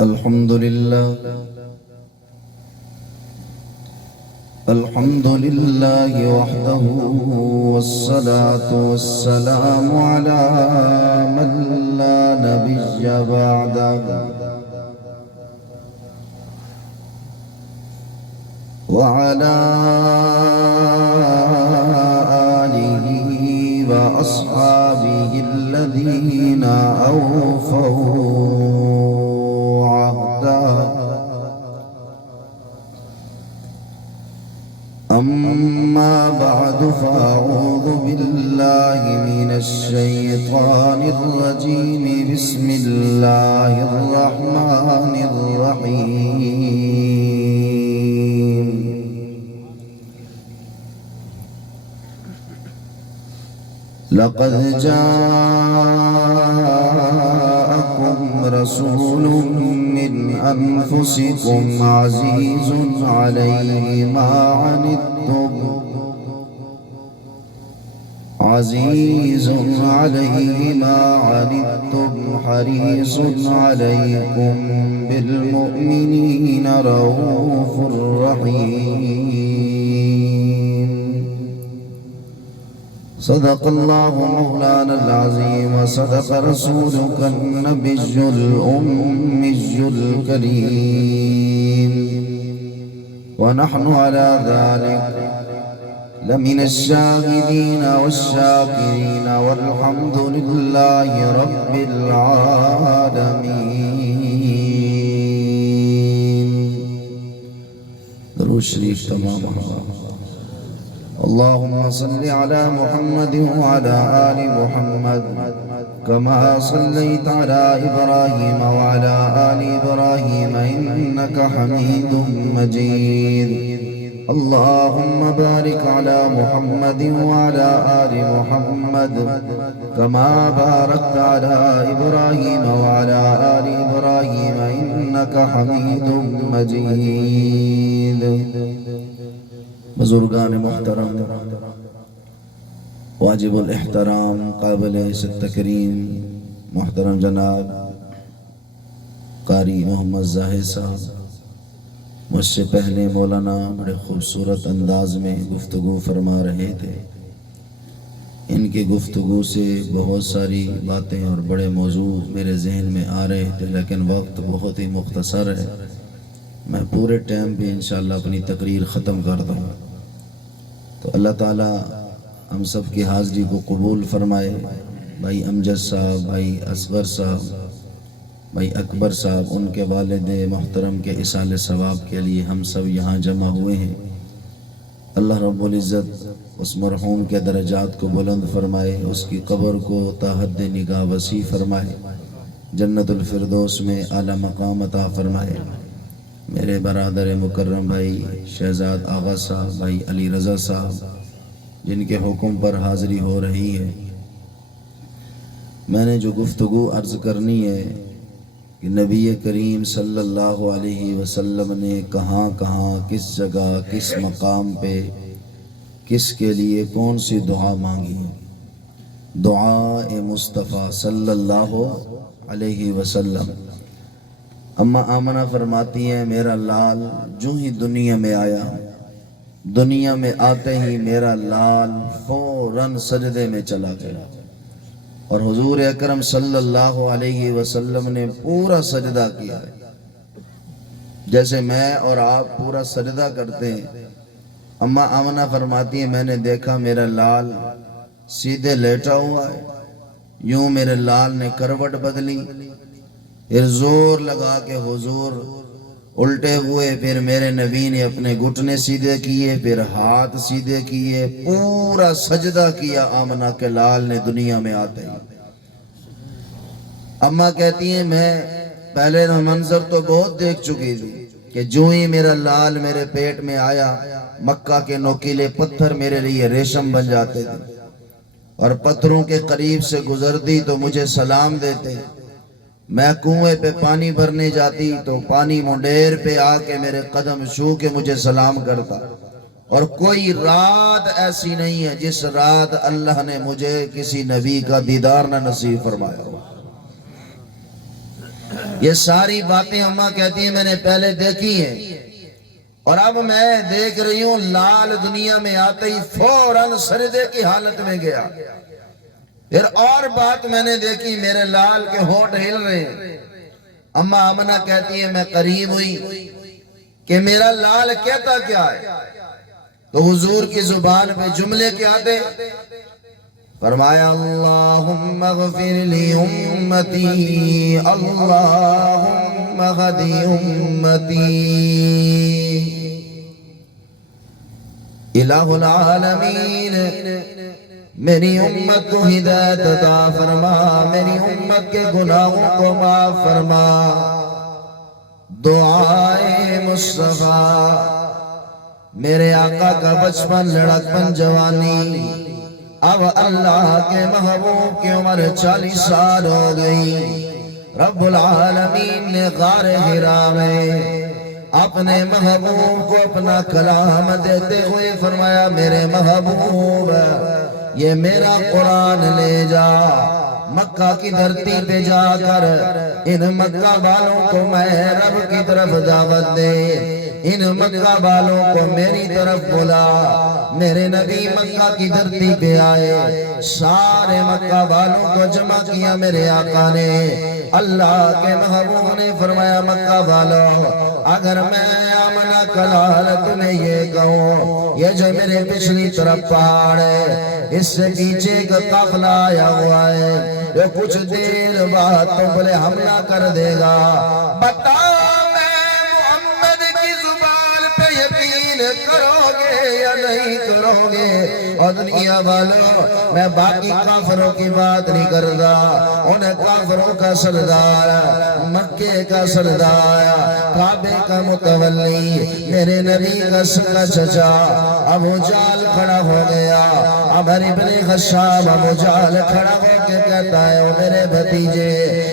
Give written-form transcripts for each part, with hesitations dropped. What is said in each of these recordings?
الحمد لله وحده والصلاة والسلام على من لا نبي بعده وعلى آله وأصحابه الذين أوفوا عهده. أما بعد فأعوذ بالله من الشيطان الرجيم. بسم الله الرحمن الرحيم. لقد جاءكم رسول من أنفسكم عزيز عليه ما عنتم حريص عليكم بالمؤمنين رؤوف رحيم. صدق الله مولانا العظيم وصدق رسولك النبي الأمي الكريم، ونحن على ذلك لمن الشاهدين والشاكرين والحمد لله رب العالمين. درود شریف تمام. اللهم صل على محمد وعلى آل محمد كما صليت على إبراهيم وعلى آل إبراهيم إنك حميد مجيد. اللهم بارك على محمد وعلى آل محمد كما باركت على إبراهيم وعلى آل إبراهيم إنك حميد مجيد. بزرگان محترم، واجب الاحترام، قابل عزت تکریم محترم جناب قاری محمد زاہد صاحب مجھ سے پہلے مولانا بڑے خوبصورت انداز میں گفتگو فرما رہے تھے. ان کی گفتگو سے بہت ساری باتیں اور بڑے موضوع میرے ذہن میں آ رہے تھے، لیکن وقت بہت ہی مختصر ہے. میں پورے ٹائم پہ انشاءاللہ اپنی تقریر ختم کر دوں. تو اللہ تعالیٰ ہم سب کی حاضری کو قبول فرمائے. بھائی امجد صاحب، بھائی اصغر صاحب، بھائی اکبر صاحب، ان کے والد محترم کے اصال ثواب کے لیے ہم سب یہاں جمع ہوئے ہیں. اللہ رب العزت اس مرحوم کے درجات کو بلند فرمائے، اس کی قبر کو تا حد نگاہ وسیع فرمائے، جنت الفردوس میں اعلیٰ مقام عطا فرمائے. میرے برادر مکرم بھائی شہزاد آغا صاحب، بھائی علی رضا صاحب، جن کے حکم پر حاضری ہو رہی ہے. میں نے جو گفتگو عرض کرنی ہے کہ نبی کریم صلی اللہ علیہ وسلم نے کہاں کہاں، کس جگہ، کس مقام پہ، کس کے لیے کون سی دعا مانگی. دعائے مصطفیٰ صلی اللہ علیہ وسلم. اما آمنہ فرماتی ہیں میرا لال جو ہی دنیا میں آیا، دنیا میں آتے ہی میرا لال فوراً سجدے میں چلا گیا. اور حضور اکرم صلی اللہ علیہ وسلم نے پورا سجدہ کیا جیسے میں اور آپ پورا سجدہ کرتے ہیں. اما آمنہ فرماتی ہیں میں نے دیکھا میرا لال سیدھے لیٹا ہوا ہے. یوں میرے لال نے کروٹ بدلی، پھر زور لگا کے حضور الٹے ہوئے. پھر میرے نبی نے اپنے گھٹنے سیدھے کیے، پھر ہاتھ سیدھے کیے، پورا سجدہ کیا آمنہ کے لال نے دنیا میں آتے ہی. اماں کہتی ہیں میں پہلے منظر تو بہت دیکھ چکی تھی کہ جو ہی میرا لال میرے پیٹ میں آیا، مکہ کے نوکیلے پتھر میرے لیے ریشم بن جاتے تھے، اور پتھروں کے قریب سے گزرتی تو مجھے سلام دیتے. میں کنویں پہ پانی بھرنے جاتی تو پانی منڈیر پہ آ کے میرے قدم چھو کے مجھے سلام کرتا. اور کوئی رات ایسی نہیں ہے جس رات اللہ نے مجھے کسی نبی کا دیدار نہ نصیب فرمایا ہو. یہ ساری باتیں اماں کہتی ہیں میں نے پہلے دیکھی ہیں، اور اب میں دیکھ رہی ہوں لال دنیا میں آتے ہی فوراً سردے کی حالت میں گیا۔ پھر اور بات میں نے دیکھی، میرے لال کے ہونٹ ہل رہے ہیں۔ اماں آمنہ کہتی ہے میں قریب ہوئی کہ میرا لال کہتا کیا ہے، تو حضور کی زبان پہ جملے کیا تھے؟ فرمایا اللہم اغفر لی امتی، اللہم غدی امتی، الہ العالمین میری امت کو ہدایت عطا فرما، میری امت کے گناہوں کو معاف فرما۔ دعائے مصطفیٰ، میرے آقا کا بچپن، لڑکپن، جوانی، اب اللہ کے محبوب کی عمر 40 سال ہو گئی۔ رب العالمین نے غار حرا میں اپنے محبوب کو اپنا کلام دیتے ہوئے فرمایا میرے محبوب یہ میرا قرآن لے جا، مکہ کی دھرتی پہ جا کر ان مکہ والوں کو میں رب کی طرف دعوت دے، ان مکہ والوں کو میری طرف بلا۔ میرے نبی مکہ کی دھرتی پہ آئے، سارے مکہ والوں کو جمع کیا میرے آقا نے۔ اللہ کے محبوب نے فرمایا مکہ والوں، اگر میں آمنہ کلال تمہیں یہ کہوں، یہ جو میرے پچھلی طرف پہاڑ ہے اس سے پیچھے کا قافلہ آیا ہوا ہے جو کچھ دیر بعد تم بلے حملہ کر دے گا، بتا میں محمد کی زبان پہ یقین کرو گے یا نہیں کرو گے؟ اور دنیا والوں میں باقی کافروں کی بات نہیں کرتا، ان کافروں کا سردار، مکے کا سردار، کعبے کا متولی، میرے نبی کا سکا چچا ابو جال کھڑا ہو گیا۔ عمر ابن خشاب ابو جال کھڑا ہو کے کہتا ہے او میرے بھتیجے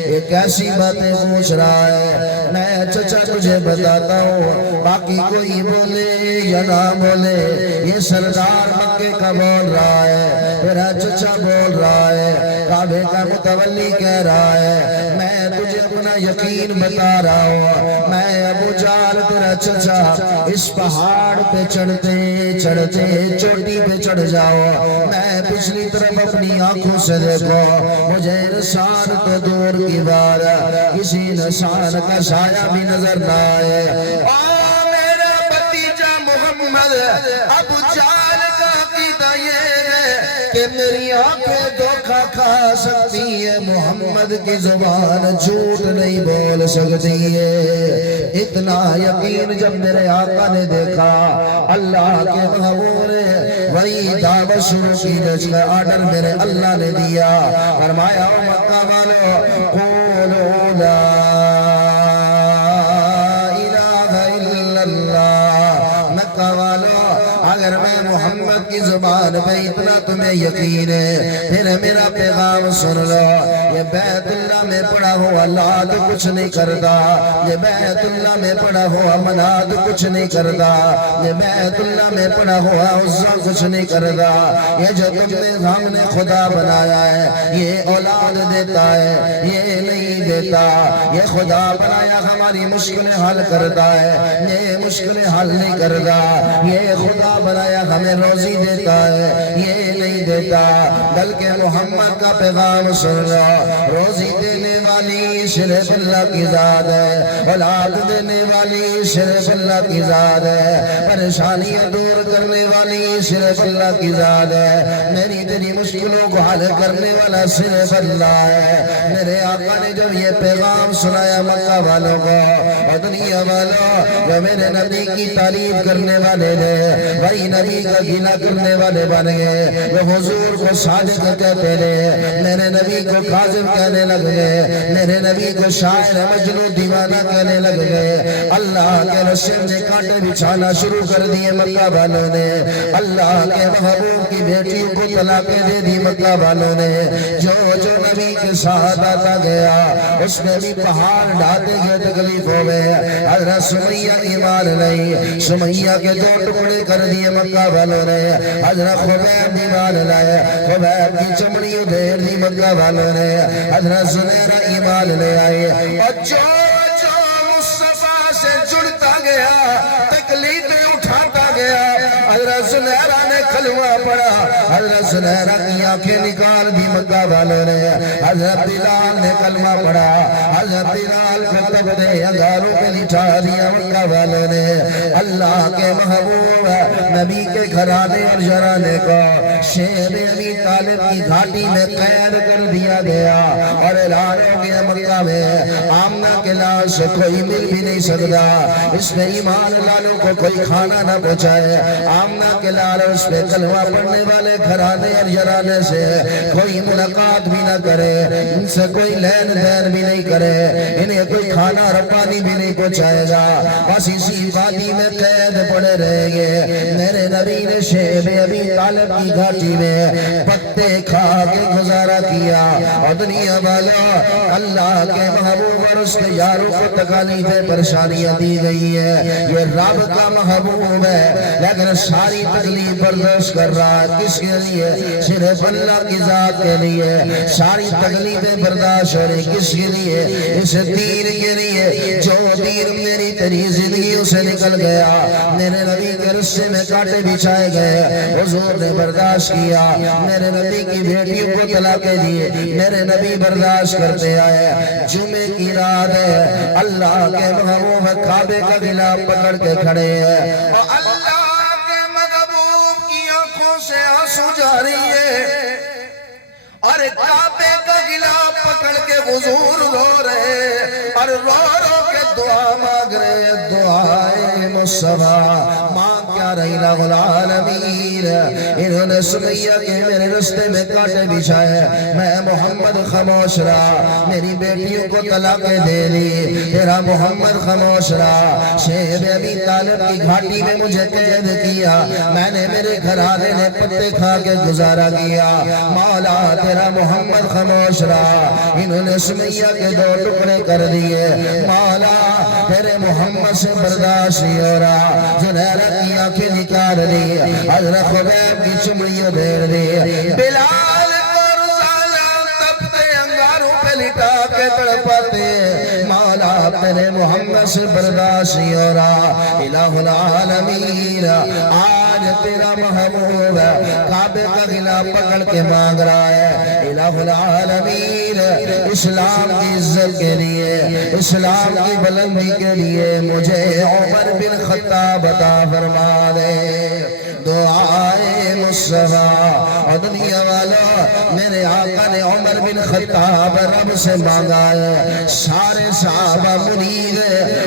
یہ کیسی باتیں پوچھ رہا ہے، میں چچا تجھے بتاتا ہوں، باقی کوئی بولے یا نہ بولے یہ سردار مکے کا بول رہا ہے، میرا چچا بول رہا ہے، کعبے کا متولی کہہ رہا ہے، میں تجھے اپنا یقین بتا رہا ہوں، میں ابو جال تیرا چچا اس پہاڑ پہ چڑھتے چڑھتے چوٹی پہ چڑھ جاؤ، میں پچھلی طرف اپنی آنکھوں سے دیکھو، مجھے نشان تو دور کی بات کسی نشان کا سایہ بھی نظر نہ آئے۔ او میرا بھتیجا محمد، ابو جال کا عقیدہ یہ ہے کہ میری آنکھیں دھوکہ کھا سکتی ہے، محمد کی زبان جھوٹ نہیں بول سکتی ہے۔ اتنا یقین جب میرے آقا نے دیکھا، اللہ کے محبوب نے وہی دعوت شروع کی جس کا آرڈر میرے اللہ نے دیا، فرمایا مکہ والو قولوا لا الہ الا اللہ، مکہ والو اگر میں محمد کی زبان پہ اتنا تمہیں یقین ہے پھر میرا پیغام سن لو، یہ بیت اللہ میں پڑا ہوا لات کچھ نہیں کرتا، یہ بیت اللہ میں پڑا ہوا مناد کچھ نہیں کرتا، یہ بیت اللہ میں پڑا ہوا عزا کچھ نہیں کرتا، یہ جو تم نے ہم نے خدا بنایا ہے یہ اولاد دیتا ہے یہ نہیں دیتا، یہ خدا بنایا ہماری مشکلیں حل کرتا ہے یہ مشکلیں حل نہیں کرتا، یہ خدا بنایا ہمیں روزی دیتا ہے یہ نہیں دیتا، بلکہ محمد کا پیغام سن لو، روزی دینے والی صرف اللہ کی ذات ہے، اولاد دینے والی صرف اللہ کی ذات ہے، پریشانیاں دور کرنے والی صرف اللہ کی ذات ہے، میری تیری مشکلوں کو حل کرنے والا صرف اللہ ہے۔ میرے آقا نے جب یہ پیغام سنایا مکہ والوں کو اور دنیا والوں، جو میرے نبی کی تعریف کرنے والے نے وہی نبی کا گناہ کرنے والے بن گئے، وہ حضور کو صادق کہتے ہیں، میرے نبی کو کاذب کہنے لگ گئے، میرے نبی کو شاعر مجنون دیوانہ کہنے لگ گئے، اللہ کے رسول نے کانٹے بچھانا شروع کر دیے مکہ والوں نے، اللہ کے محبوب کی بیٹیوں کو طلاقیں دے دی مکہ والوں نے، جو جو نبی کے ساتھ آتا گیا اس میں بھی پہاڑ ڈھاتے گئے تکلیف ہو گئے، حضرت سمیہ ایمان نہیں، سمیہ کے دو ٹکڑے کر دیے مکہ والوں نے، حضرت خبیب ایمان لائے، خبیب کی چمڑی ادھیر دی مکہ والوں نے، حضرت زنیرہ ایمان لے آئے، اور جو جو مصطفیٰ سے جڑتا گیا تکلیفیں اٹھاتا گیا، حضرت زنیرہ نے کلمہ پڑھا، حضرت زنیرہ کی آنکھیں نکال دی مکہ والوں نے، حضرت بلال نے کلمہ پڑھا، حضرت بلال کو تبدے انگاروں پہ لٹھا دیا مکہ والوں نے۔ اللہ کے محبوب نبی کے گھرانے اور جرانے کو شیب ابی طالب کی گھاٹی میں قید کر دیا گیا، اور اعلان ہو گیا مکہ میں آمنہ کے لاش سے کوئی مل بھی نہیں سکتا، اس میں ایمان لالوں کو کوئی کھانا نہ پہنچائے، آمنہ کے لال اس پہ کلمہ پڑھنے والے گھرانے اور جرانے سے کوئی ملاقات بھی نہ کرے، ان سے کوئی لین دین بھی نہیں کرے، انہیں کوئی کھانا اور پانی بھی نہیں پہنچائے گا، بس اسی وادی میں قید پڑے رہیں گے۔ میرے نبی نے شیب ابی طالب کی گھاٹی میں پتے کھا کے گزارا کیا، اور دنیا والوں اللہ کے محبوب اور اس کے یاروں کو تکالیفیں پریشانیاں دی گئی ہے، یہ رب کا محبوب ہے لیکن ساری تکلیف برداشت کر رہا ہے، کس کے لیے؟ صرف اللہ کی ذات کے لیے، ساری تکلیفیں برداشت ہو رہی کس کے لیے؟ اس دین کے لیے، جو دین میری تیری زندگیوں سے نکل گیا، میرے نبی کے رسے میں کانٹے بچھائے گئے، حضور نے برداشت کیا، میرے نبی کی بیٹیوں کو طلاقیں دیے، میرے نبی برداشت کرتے آئے۔ جمعے کی رات ہے، اللہ کے محبوب کعبے کا غلاف پکڑ کے کھڑے ہیں، اور اللہ کے محبوب کی آنکھوں سے آنسو جاری ہے، اور کعبے کا غلاف پکڑ کے حضور رو رہے، اور رو رو کے دعا مانگ رہے، دعائے مصطفیٰ مانگ کیا رہی الہ العالمین۔ انہوں نے سمیہ کے میرے رستے میں کانٹے بچھائے، میں محمد خاموش رہا، میری بیٹیوں کو طلاقیں دے دی، تیرا محمد خاموش رہا، شیب ابی طالب کی گھاٹی میں مجھے قید کیا، میں نے میرے گھرانے نے پتے کھا کے گزارا کیا، مولا تیرا محمد خاموش رہا، انہوں نے سمیہ کے دو ٹکڑے کر دیے، مولا تیرے محمد سے برداشت نہیں ہو رہا، زنیرہ کی آنکھیں نکال دی، حضرت خبیب کی چمڑیوں پھیر دی، بلال کو روزانہ تپتے انگاروں پہ لٹا کے تڑپاتے، مولا تیرے محمد سے برداشت نہیں ہو رہا، الہ العالمین آج تیرا محبوب کعبے کا غلاف پکڑ کے مانگ رہا ہے، الہ العالمین اسلام کی عزت کے لیے، اسلام کی بلندی کے لیے مجھے عمر بن خطاب عطا فرما دے، دعائے مصطفیٰ۔ اور دنیا والا میرے آقا نے عمر بن خطاب رب سے مانگا ہے، سارے صحابہ مرید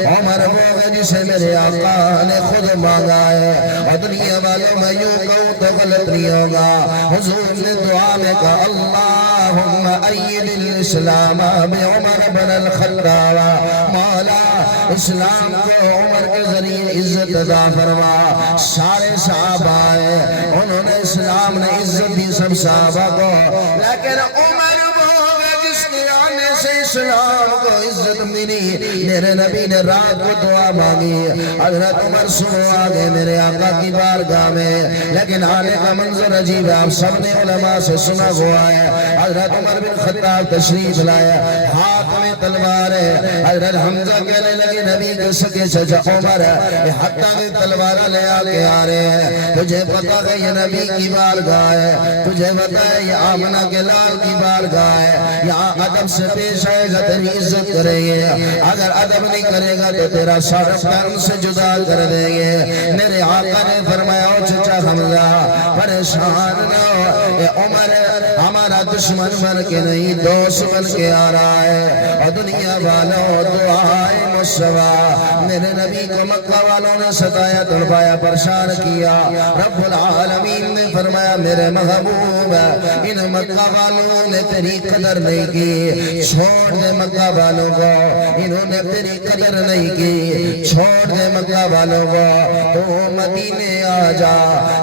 عمر وہ ہے جسے میرے آقا نے خود مانگا ہے، اور دنیا والوں میں یوں کہوں تو غلط نہیں ہوگا، حضور نے دعا میں کہا اللہم اید الاسلام بعمر بن الخطاب، مولا اسلام کو عمر کے ذریعے عزت عطا فرما۔ سارے صحابہ ہیں، انہوں نے اسلام نے عزت دی سب صحابہ کو، لیکن عمر وہ ہے جس کے آنے سے اسلام کو عزت ملی۔ میرے نبی نے رات کو دعا مانگی، حضرت عمر سنو آگے میرے آقا کی بارگاہ میں، لیکن آنے کا منظر عجیب ہے، آپ سب نے علماء سے سنا ہوا ہے، حضرت عمر بن خطاب تشریف لایا، ہاتھ میں تلوار ہے، حضرت حمزہ کہنے لگے نبی کے سکے چچا عمر یہ حتیٰ میں تلوارہ لے آ کے آ رہے ہیں، تجھے پتا ہے یہ نبی کی بارگاہ ہے، تجھے پتا ہے یہ آمنہ کے لال کی بارگاہ ہے، یہاں ادب سے پیش آئے گا تیری عزت کریں گے، اگر ادب نہیں کرے گا تو تیرا سارا کرم سے جدا کر دیں گے۔ میرے آقا نے فرمایا او چچا حمزہ پریشان نہ ہو، یہ عمر ہمارا دشمن بن کے نہیں دوست بن کے آ رہا ہے، اور دنیا والوں دعائے مصطفیٰ۔ میرے نبی کو مکہ والوں نے ستایا تڑپایا پریشان کیا، رب العالمین نے فرمایا میرے محبوب ان مکہ والوں نے تیری قدر نہیں کی، چھوڑ دے مکہ والوں کو، انہوں نے تیری قدر نہیں کی، چھوڑ دے مکہ والوں کو، تو مدینے آ جا،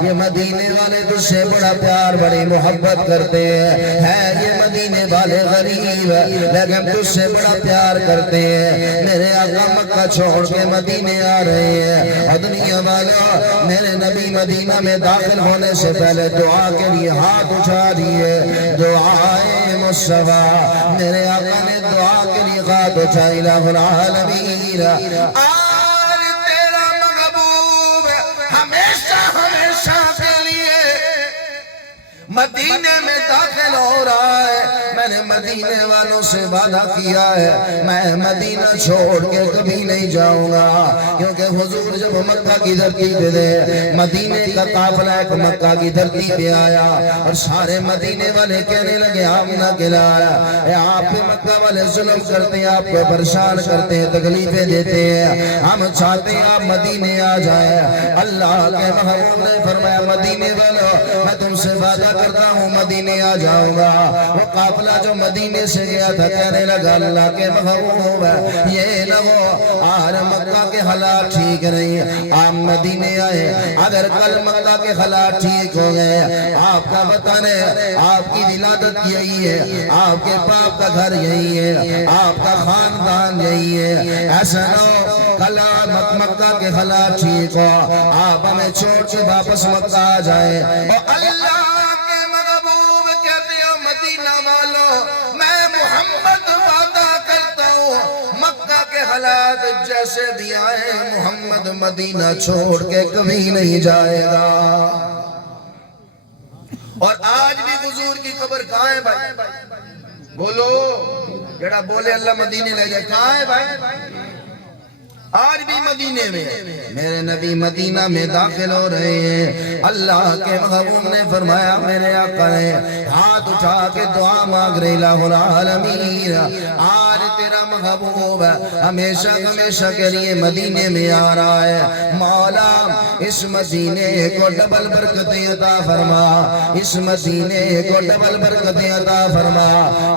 یہ مدینے والے تجھ سے بڑا پیار بڑی محبت کرتے ہیں، یہ مدینے مدینے والے غریب لیکن تجھ سے بڑا پیار کرتے ہیں. میرے آقا مکہ چھوڑ کے مدینے آ رہے ہیں اور دنیا والوں میرے نبی مدینہ میں داخل ہونے سے پہلے دعا کے لیے ہاتھ اٹھا دیے. دعائے مصطفیٰ میرے آقا نے دعا کے لیے ہاتھ اٹھائی. الہ العالمین آج تیرا محبوب ہمیشہ ہمیشہ کے لیے مدینے میں داخل ہو رہا ہے. میں نے مدینے والوں سے وعدہ کیا ہے میں مدینہ چھوڑ کے کبھی نہیں جاؤں گا, کیونکہ حضور جب مکہ کی دھرتی پہ تھے مدینے کا قافلہ ایک مکہ کی دھرتی پہ آیا اور سارے مدینے والے کہنے لگے آمنہ کہلایا آپ پہ مکہ والے ظلم کرتے ہیں, آپ کو پریشان کرتے ہیں, تکلیفیں دیتے ہیں, ہم چاہتے ہیں آپ مدینے آ جائیں. اللہ کے محبوب نے فرمایا مدینے والوں میں تم سے وعدہ کرتا ہوں مدینے آ جاؤں گا. وہ قافلہ جو مدینے سے گیا تھا کہنے لگا اللہ کے محبوب یہ نہ ہو آج مکہ کے حالات ٹھیک نہیں آپ مدینے آئے, اگر کل مکہ کے حالات ٹھیک ہو گئے آپ کا وطن ہے, آپ کی ولادت یہی ہے, آپ کے باپ کا گھر یہی ہے, آپ کا خاندان یہی ہے, ایسا نہ ہو کل مکہ کے حالات ٹھیک ہو آپ ہمیں چھوڑ کے واپس مکہ آ جائیں. اور اللہ کے محبوب کہتے ہو مدینہ والوں میں محمد وعدہ کرتا ہوں مکہ کے حالات جیسے بھی آئے محمد مدینہ چھوڑ کے کبھی نہیں جائے گا. اور آج بھی حضور کی قبر کہاں ہے بھائی؟ بولو جڑا بولے اللہ مدینے لے جائے. کہاں ہے بھائی؟ آج بھی مدینے میں. میرے نبی مدینہ میں داخل ہو رہے ہیں. اللہ کے محبوب نے فرمایا میرے آقا نے ہاتھ اٹھا کے دعا مانگ رہے الہ العالمین آج تیرا محبوب ہمیشہ ہمیشہ کے لیے مدینے میں آ رہا ہے. مولا اس مدینے کو ڈبل برکتیں عطا فرما, اس مدینے کو ڈبل برکتیں عطا فرما.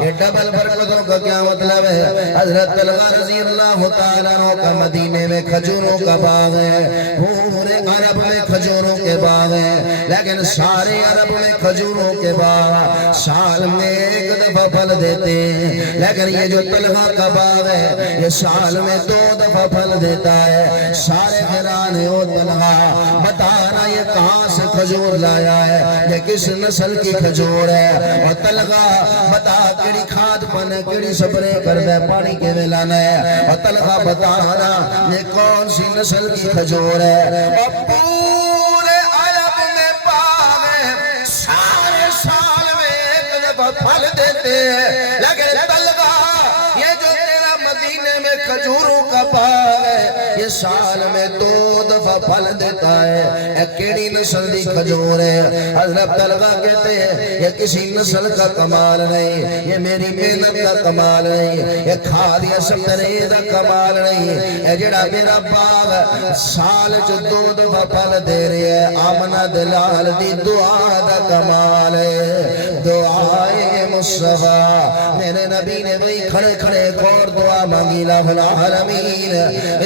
یہ ڈبل برکتوں کا کیا مطلب ہے؟ حضرت طلحہ رضی اللہ تعالیٰ عنہ کا مدینے میں کھجوروں کا باغ ہے, پورے عرب میں کھجوروں کے باغ ہیں, لیکن سارے عرب میں کھجوروں کے باغ سال میں ایک دفعہ پھل دیتے ہیں, لیکن یہ جو طلحہ کا باغ ہے یہ سال میں 2 دفعہ پھل دیتا ہے. سارے حیران ہیں او طلحہ بتانا یہ کہاں سے کھجور لایا ہے, یہ کس نسل کی کھجور ہے؟ اور طلحہ بتا کیڑی کھاد پانے کیڑی سپرے کر دے پانی کے میں لانا ہے. اور طلحہ بتانا یہ کون سی نسل کی کھجور ہے؟ اور پورے عرب میں باغ ہے سارے سال میں ایک دفعہ پھل دیتے ہیں, لیکن طلحہ یہ جو تیرا مدینے میں کھجوروں کا باغ ہے یہ سال میں 2 دفعہ پھل دیتا ہے, یہ کیڑی نسل کی کھجور ہے؟ حضرت طلحہ کہتے ہیں یہ کسی نسل کا کمال نہیں, یہ میری محنت کا کمال نہیں, یہ کھاد یا سپرے کا کمال نہیں, یہ جڑا میرا باغ سال جو 2 دفعہ پھل دے رہے ہے آمنہ دلال دی دعا دا کمال ہے. دعائے مصطفیٰ میرے نبی نے وہی کھڑے کھڑے ایک اور دعا مانگی الہ العالمین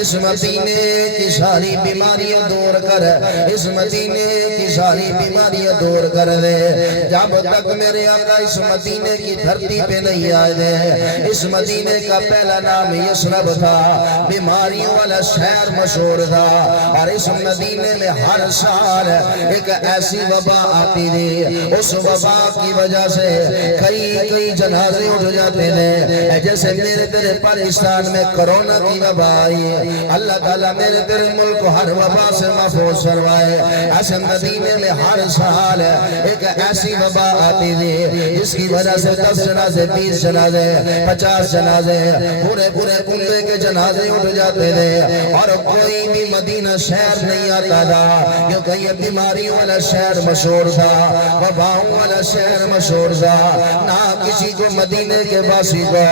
اس مدینے کی ساری بیماریاں دور کر, اس مدینے کی ساری بیماریاں دور کر دے. جب تک میرے آقا اس مدینے کی دھرتی پہ نہیں آئے دے, اس مدینے کا پہلا نام یثرب تھا, بیماریوں والا شہر مشہور تھا, اور اس مدینے میں ہر سال ایک ایسی وبا آتی تھی, اس وبا کی وجہ سے کئی جنازے اٹھ جاتے تھے. جیسے میرے تیرے پاکستان میں کرونا کی وبا آئی, اللہ تعالیٰ میرے تیرے ملک کو ہر وبا سے محفوظ فرمائے. ایسے مدینے میں ہر سال ایک ایسی وبا آتی تھی جس کی وجہ سے 10 جنازے 20 جنازے 50 جنازے پورے کنبے کے جنازے اٹھ جاتے تھے, اور کوئی بھی مدینہ شہر نہیں آتا تھا کیونکہ یہ بیماریوں والا شہر مشہور تھا, وباؤں والا شہر مشہور تھا. نہ کسی کو مدینے کے باسی کو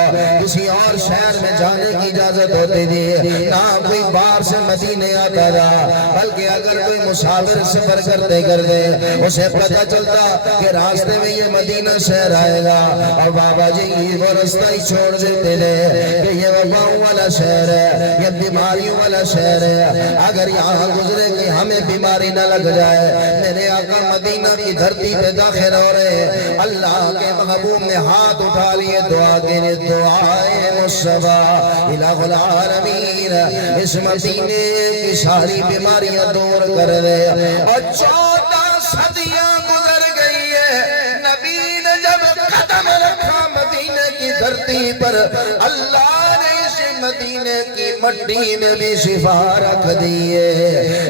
کسی اور شہر میں جانے کی اجازت ہوتی تھی, نہ کوئی باہر سے مدینے آتا تھا, بلکہ اگر کوئی مسافر سفر کرتے کرتے اسے پتہ چلتا کہ راستے میں یہ مدینہ شہر آئے گا, اور بابا جی وہ رستہ ہی چھوڑ دیتے تھے کہ یہ وباؤں والا شہر ہے, یہ بیماریوں والا شہر ہے, اگر یہاں گزرے کہ ہمیں بیماری نہ لگ جائے. میرے آقا مدینہ کی دھرتی پہ داخل ہو رہے, اللہ کے محبوب محبوب نے ہاتھ اٹھا لیے دعا کے لیے، دعائے مصطفیٰ الہ العالمین اس مدینے کی ساری بیماریاں دور کر دے۔ اور 14 صدیاں گزر گئی ہے، نبی نے جب قدم رکھا مدینے کی دھرتی پر، اللہ نے اس مدینے کی مٹی میں بھی شفا رکھ دیے۔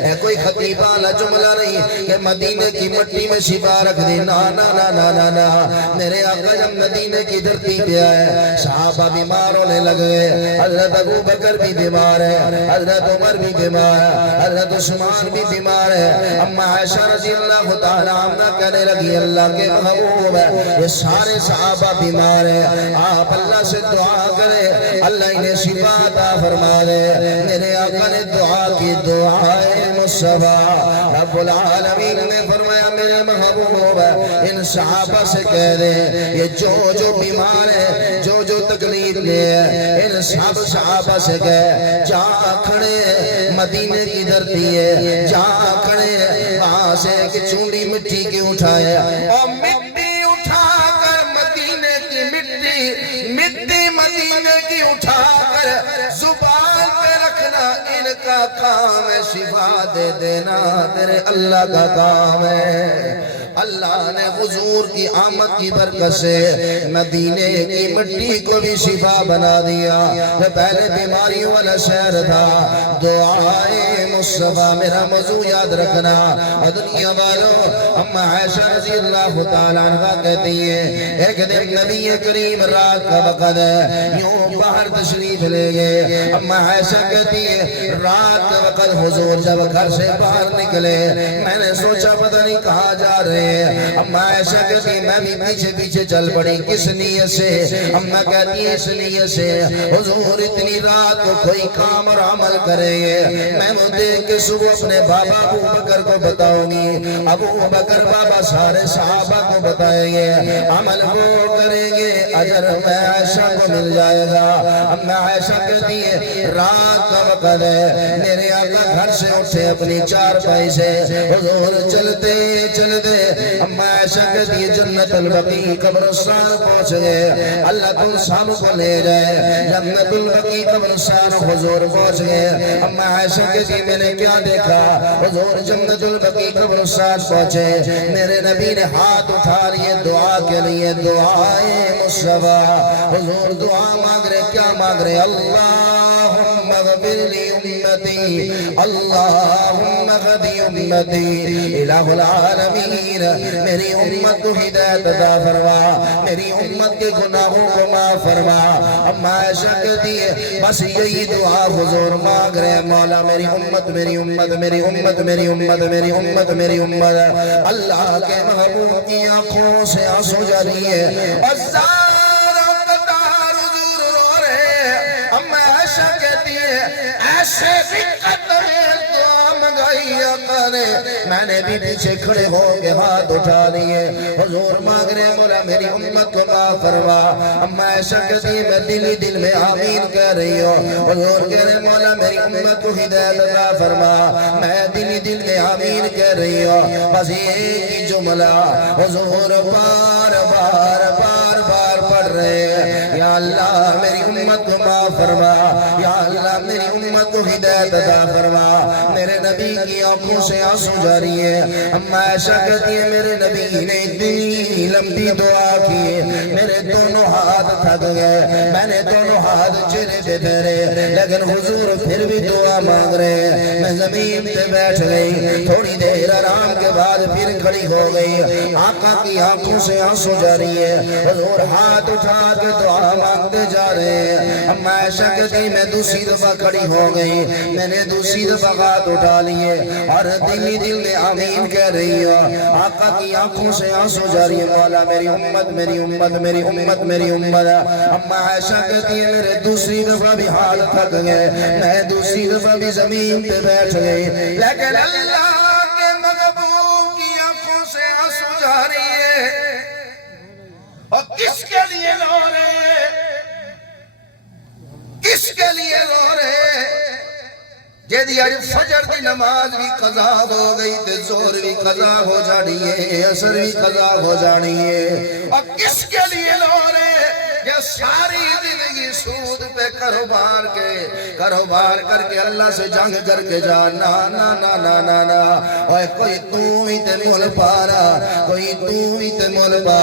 اے کوئی خطیب والا جملہ نہیں کہ مدینے کی مٹی میں شفا رکھ دی، نا نا نا نا نا نا۔ میرے آقا جب مدینے کی دھرتی پہ آئے، صحابہ بیمار ہونے لگے، حضرت ابو بکر بھی بیمار ہے، حضرت عمر بھی بیمار ہے، حضرت عثمان بھی بیمار ہے۔ اما عائشہ رضی اللہ تعالیٰ عنہ کہنے لگی اللہ کے محبوب ہے یہ سارے صحابہ بیمار ہیں، آپ اللہ سے دعا کریں اللہ انہیں شفا عطا فرما دے۔ میرے آقا نے دعا کی، دعائے مصطفیٰ رب العالمین نے فرمایا میرے محبوب ہے ان صحابہ سے کہہ دے یہ جو بیمار ہے، جو تکلیف لے ہے، ان سب صحابہ سے کہے جا کھڑے مدینے کی دھرتی ہے، جا کھڑے وہاں سے ایک چونڈی مٹی کی اٹھائے اور مٹی اٹھا کر مدینے کی مٹی مدینے کی اٹھا کر زبان پہ رکھنا ان کا کام ہے، شفا دے دینا تیرے اللہ کا کام ہے۔ اللہ نے حضور کی آمد کی برکت سے مدینے کی مٹی کو بھی شفا بنا دیا۔ جو پہلے بیماریوں والا شہر تھا، دعائے مصطفیٰ میرا موضوع یاد رکھنا۔ اور دنیا والوں اما عائشہ رضی اللہ تعالیٰ عنہ کہتی ہے ایک دن نبی کریم رات کا وقت ہے، یوں باہر تشریف لے گئے۔ اما عائشہ کہتی ہے رات کا وقت حضور جب گھر سے باہر نکلے، میں نے سوچا پتہ نہیں کہاں جا رہے ہیں۔ اما عائشہ کہتی میں بھی پیچھے چل پڑی، کس نیت سے؟ اما کہتی ہے اس نیت سے حضور اتنی رات کو کوئی کام اور عمل کریں گے، میں وہ دیکھ کے صبح اپنے بابا ابو بکر کو بتاؤں گی، ابو بکر بابا سارے صحابہ کو بتائیں گے، عمل وہ کریں گے، اجر میں عائشہ کو مل جائے گا۔ اما عائشہ کہتی ہے رات کا وقت ہے، میرے آقا گھر سے اٹھے اپنی چارپائی سے، حضور چلتے اما عائشہ کہتی ہے جنت البقیع قبرستان پہنچ گئے، اللہ تم سب کو لے جائے، جنت البقیع قبرستان حضور پہنچ گئے۔ اما عائشہ کہتی ہے میں نے کیا دیکھا، حضور جنت البقیع قبرستان پہنچے، میرے نبی نے ہاتھ اٹھا لیے دعا کے لیے، دعائے مصطفیٰ حضور دعا مانگ رہے، کیا مانگ رہے؟ اللہم اغفر لی امتی، اللہم اغفر امتی الہ العالمین، میری امت کو ہدایت عطا فرما، میری امت کے گناہوں کو معاف فرما۔ اما عائشہ کہتی ہے بس یہی دعا حضور مانگ رہے ہیں، مولا میری امت میری امت میری امت میری امت میری امت میری امت۔ اللہ کے محبوب کی آنکھوں سے آنسو جاری ہے، ہزاروں قطار حضور رو رہے ہیں۔ اما عائشہ کہتی ہے ایسے دقت میں دعا منگائی آقا نے، میں نے بھی پیچھے کھڑے ہو کے ہاتھ اٹھا لیے، حضور مانگ رہے مولا میری امت کو معاف فرما۔ اما عائشہ کہتی ہے میں دل میں آمین کہہ رہی ہوں، حضور کہہ رہے مولا میری امت کو ہدایت عطا فرما، میں دل میں آمین کہہ رہی ہوں، بس ایک ہی جملہ حضور بار بار پڑھ رہے ہیں، یا اللہ میری امت کو معاف فرما، یا اللہ میری امت کو ہدایت عطا فرما۔ میرے نبی کی آنکھوں سے آنسو جاری ہے۔ اما عائشہ کہتی ہے میرے نبی نے اتنی لمبی دعا کی، میرے دونوں ہاتھ تھک گئے، میں نے دونوں ہاتھ چہرے پہ پھیرے، لیکن حضور پھر بھی دعا مانگ رہے ہیں۔ میں زمین پہ بیٹھ گئی، تھوڑی دیر آرام کے بعد پھر کھڑی ہو گئی، آقا کی آنکھوں سے آنسو جاری ہے، حضور ہاتھ اٹھا کے دعا مانگتے جا رہے ہیں۔ اما عائشہ کہتی میں دوسری دفعہ کھڑی ہو گئی، میں نے دوسری دفعہ ہاتھ اٹھا لیے اور دل میں آمین کہہ رہی ہو، آقا کی آنکھوں سے آنسو جاری ہے، مولا میری امت میری امت میری امت میری امت۔ اما عائشہ کہتی ہے میرے دوسری دفعہ بھی ہاتھ تھک گئے، میں دوسری دفعہ بھی زمین پہ بیٹھ گئی، لیکن اللہ کے محبوب کی آنکھوں سے آنسو جاری ہے۔ اور کس کے لیے رو رہے ہیں؟ کس کے لیے رو رہے ہیں؟ جیدی آج فجر دی نماز بھی قضا ہو گئی تے زور بھی قضا ہو جانی ہے، عصر بھی قضا ہو جانی ہے، اور کس کے لیے لو رہے یہ ساری زندگی سود پہ کاروبار کر کے اللہ سے جنگ کر کے جا نا نا نا نا نا نا اوہ کوئی تو ہی تے مول پارا، کوئی تو ہی تے مول پا۔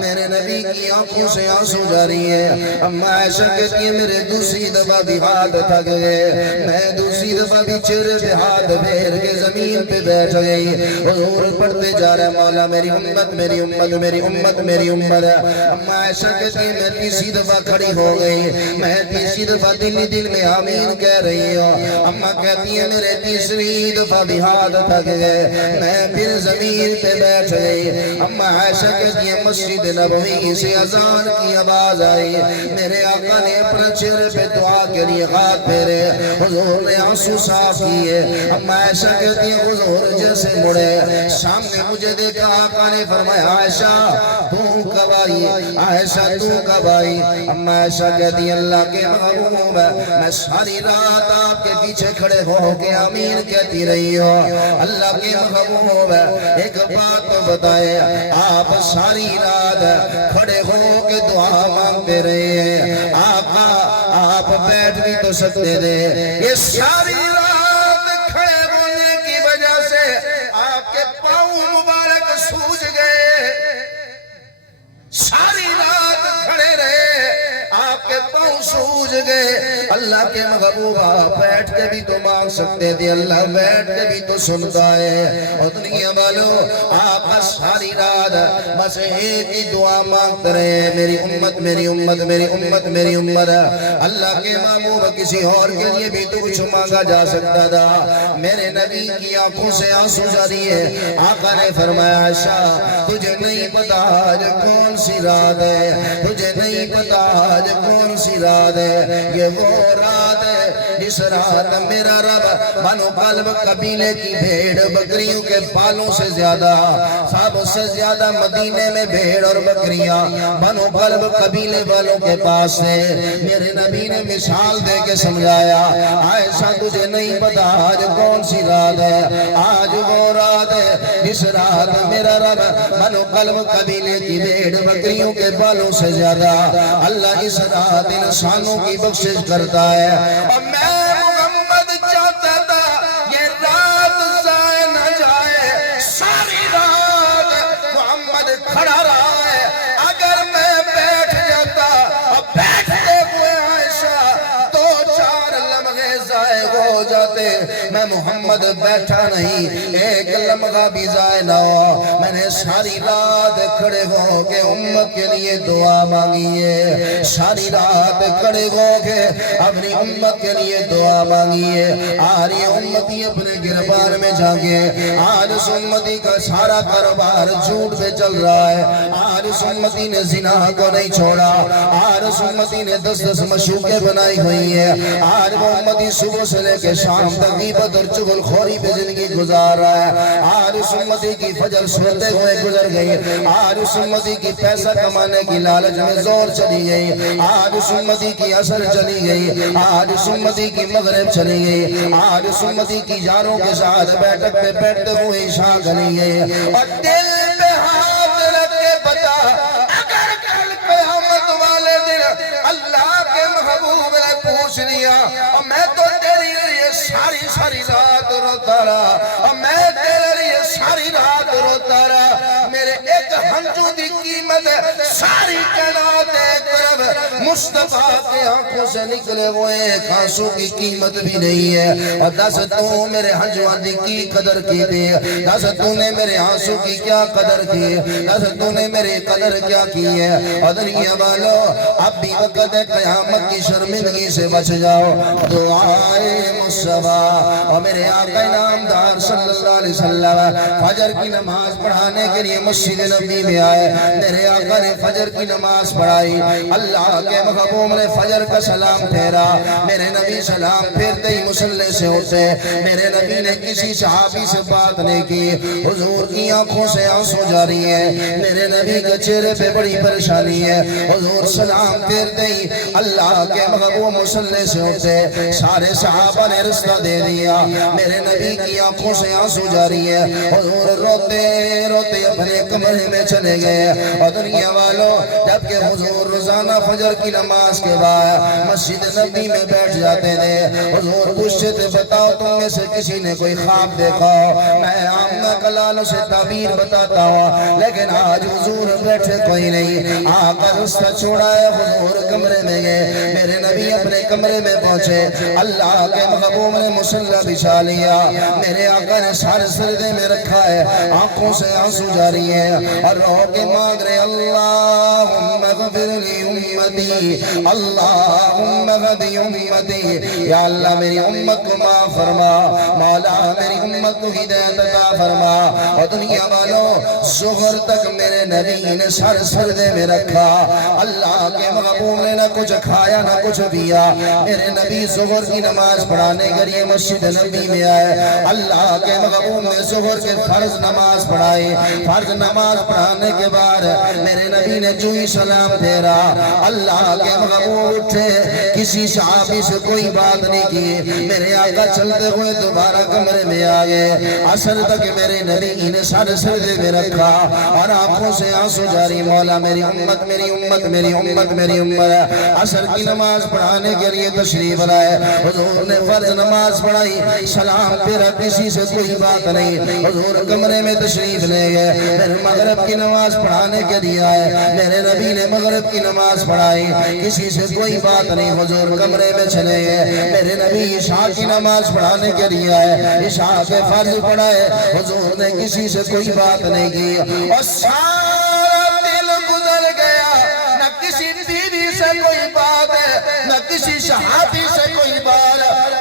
میرے نبی کی آنکھوں سے آنسو جاری ہے، اما عائشہ کہتی ہے میرے دوسری دفعہ بھی ہاتھ تھک گئے، میں دوسری دفعہ بھی چہرے پہ ہاتھ پھیر کے زمین پہ بیٹھ گئی، حضور پڑھتے جا رہے مولا میری امت میری امت میری امت میری امت۔ اما عائشہ کہتی ہے میں تیسری دفعہ کھڑی ہو گئی، میں تیسری دفعہ دل میں آمین کہہ رہی ہوں، اما کہتی ہے میرے تیسری دفعہ بھی ہاتھ تھک گئے، میں پھر زمین پہ بیٹھ گئی۔ اما عائشہ کہتی ہے مسجد نبوی سے اذان کی آواز آئی، میرے آقا نے اپنا چہرے پہ دعا کے لیے ہاتھ پھیرے، حضور نے آنسو صاف کیے۔ اما عائشہ کہتی ہے حضور جیسے مڑے سامنے مجھے دیکھا، آقا نے فرمایا عائشہ تو کب آئی، عائشہ تو کب آئی؟ اما عائشہ کہتی ہے اللہ کے محبوب میں ساری رات آپ کے پیچھے کھڑے ہو کے آمین کہتی رہی ہو۔ اللہ کے محبوب ایک بات تو بتائے، آپ ساری رات کھڑے ہو کے دعا مانگتے رہے ہیں، آقا آپ بیٹھ بھی تو سکتے تھے، یہ ساری رات کھڑے ہونے کی وجہ سے آپ کے پاؤں مبارک سوج گئے، ساری رات کھڑے رہے آپ کے پاؤں سوج گئے۔ اللہ کے محبوب آپ بیٹھ کے بھی تو مانگ سکتے تھے، اللہ بیٹھ کے بھی تو سنتا ہے۔ اور دنیا والوں آپ ساری رات بس ایک ہی دعا مانگتے رہے، میری امت میری امت میری امت میری امت۔ اللہ کے محبوب کسی اور کے لیے بھی تو کچھ مانگا جا سکتا تھا، میرے نبی کی آنکھوں سے آنسو جاری ہے۔ آقا نے فرمایا عائشہ تجھے نہیں پتا آج کون سی رات ہے، تجھے نہیں پتا آج کون سی رات ہے، یہ وہ رات ہے جس رات میرا رب بنو قلب قبیلے کی بھیڑ بکریوں کے بالوں سے زیادہ، سب سے زیادہ مدینے میں بھیڑ اور بکریاں بنو قلب قبیلے والوں کے پاس سے۔ میرے نبی نے مثال دے کے سمجھایا عائشہ تجھے نہیں پتا آج کون سی رات ہے، آج وہ رات ہے جس رات میرا رب بنو قلب قبیلے کی بھیڑ بکریوں کے بالوں سے زیادہ اللہ اس رات انسانوں کی بخشش کرتا ہے۔ اور میں محمد چاہتا تھا یہ رات ضائع نہ جائے، ساری رات محمد کھڑا رہا ہے، اگر میں بیٹھ جاتا اور بیٹھتے ہوئے عائشہ دو چار لمحے ضائع ہو جاتے، میں محمد بیٹھا نہیں، ایک لمحہ بھی ضائع نہ ہو۔ میں نے ساری رات کھڑے ہو کے امت کے لیے دعا مانگی ہے، ساری رات کھڑے ہو کے اپنی امت کے لیے دعا مانگی ہے۔ آج یہ امتی اپنے گربان میں جھانکے، آج اس امتی کا سارا کاروبار جھوٹ پہ چل رہا ہے، آج اس امتی نے زنا کو نہیں چھوڑا، آج اس امتی نے 10 مشوقیں بنائی ہوئی ہیں، آج وہ امتی صبح سے لے کے شام تک غیبت اور چغل خوری پہ زندگی گزار رہا ہے، آج اس امتی کی فجر سوتے ہوئے گزر گئی، آج اس امتی کی پیسہ کمانے کی لالچ میں زور چلی گئی، آج اس امتی کی عصر چلی گئی، آج اس امتی کی مغرب چلی گئی، آج اس امتی کی یاروں کے ساتھ بیٹھک پہ بیٹھتے ہوئے عشاء چلی گئی۔ اور دل پہ ہاتھ رکھ کے بتا اگر کل قیامت والے دن اللہ کے محبوب نے پوچھ لیا اور میں تو تیرے لیے ساری رات روتا رہا، اور میں تیرے لیے ساری رات روتا رہا، میرے ایک ہنجو دی قیمت ساری کائنات ایک طرف مصطفیٰ کے آنکھوں سے نکلے ہوئے ایک آنسو کی قیمت بھی نہیں ہے۔ اور دس تو میرے ہنجوان دی کی قدر کی تھی، دس تو نے میرے آنسو کی کیا قدر کی، دس تو نے میرے قدر کیا کی ہے۔ اور دنیا والو اب بھی وقت ہے قیامت کی شرمندگی سے بچ جاؤ، دعائے مصطفیٰ۔ اور میرے آقا نامدار صلی اللہ علیہ وسلم فجر کی نماز پڑھانے کے لیے مسجد نبی میں آئے، میرے آقا نے فجر کی نماز پڑھائی، اللہ کے محبوب نے فجر کا سلام پھیرا، میرے نبی سلام پھیرتے ہی مصلی سے اٹھے، میرے نبی نے کسی صحابی سے بات نہیں کی، حضور کی آنکھوں سے آنسو جاری ہے، میرے نبی کے چہرے پہ بڑی پریشانی ہے، حضور سلام پھیرتے ہی اللہ کے محبوب مصلی سے اٹھے، سارے صحابہ نے نے رستہ دے دیا. میرے نبی کی آنکھوں سے آنسو جاری ہے. حضور روتے روتے اپنے کمرے میں چلے گئے. اور دنیا والوں جبکہ حضور روزانہ فجر کی نماز کے بعد مسجد نبی میں بیٹھ جاتے تھے, حضور پوچھتے تھے بتاؤ تم میں سے کسی نے کوئی خواب دیکھا ہو؟ میں آمنہ کلالوں سے تعبیر بتاتا ہوں, لیکن آج حضور بیٹھے کوئی نہیں. آقا رستہ چھوڑا ہے, حضور کمرے میں گئے. میرے نبی اپنے کمرے میں پہنچے, اللہ کے محبوب نے مصلی بچھا لیا. میرے آقا نے سارے سردے میں رکھا ہے, آنکھوں سے آنسو جاری ہے اور رو کے مانگ رہے اللہم اغفر لی امتی, اللہم اغفر امتی. یا اللہ میری امت کو معاف فرما, مولا میری امت کو ہدایت عطا فرما. اور دنیا والوں ظہر تک میرے نبی نے سر سردے میں رکھا. اللہ کے محبوب نے نہ کچھ کھایا نہ کچھ پیا. میرے نبی ظہر کی نماز پڑھانے کے لیے مسجد نبی میں آئے. اللہ کے محبوب نے ظہر کے فرض نماز پڑھائی. فرض نماز پڑھانے کے بعد میرے نبی نے جو ہی سلام پھیرا, اللہ کے محبوب اٹھے, کسی صحابی سے کوئی بات نہیں کی. میرے آقا چلتے ہوئے دوبارہ کمرے میں آگئے. عصر تک میرے نبی نے سر سردے میں رکھا اور آنکھوں سے آنسو جاری, مولا میری امت میری امت میری امت میری امت. عصر کی نماز پڑھانے کے لیے تشریف لائے. حضور نے فرض نماز پڑھائی, سلام پھیرا, کسی سے کوئی بات نہیں. حضور کمرے میں تشریف لے گئے. پھر مغرب کی نماز پڑھانے کے لیے آئے. میرے نبی نے مغرب کی نماز پڑھائی, کسی سے کوئی بات نہیں. حضور کمرے میں چلے گئے. میرے نبی عشاء کی نماز پڑھانے کے لیے آئے, عشاء کے فرض پڑھائے. حضور نے کسی سے کوئی بات نہیں کی اور سارا دل گزر گیا. نہ کسی بیوی سے کوئی بات ہے, نہ کسی صحابی سے کوئی بات.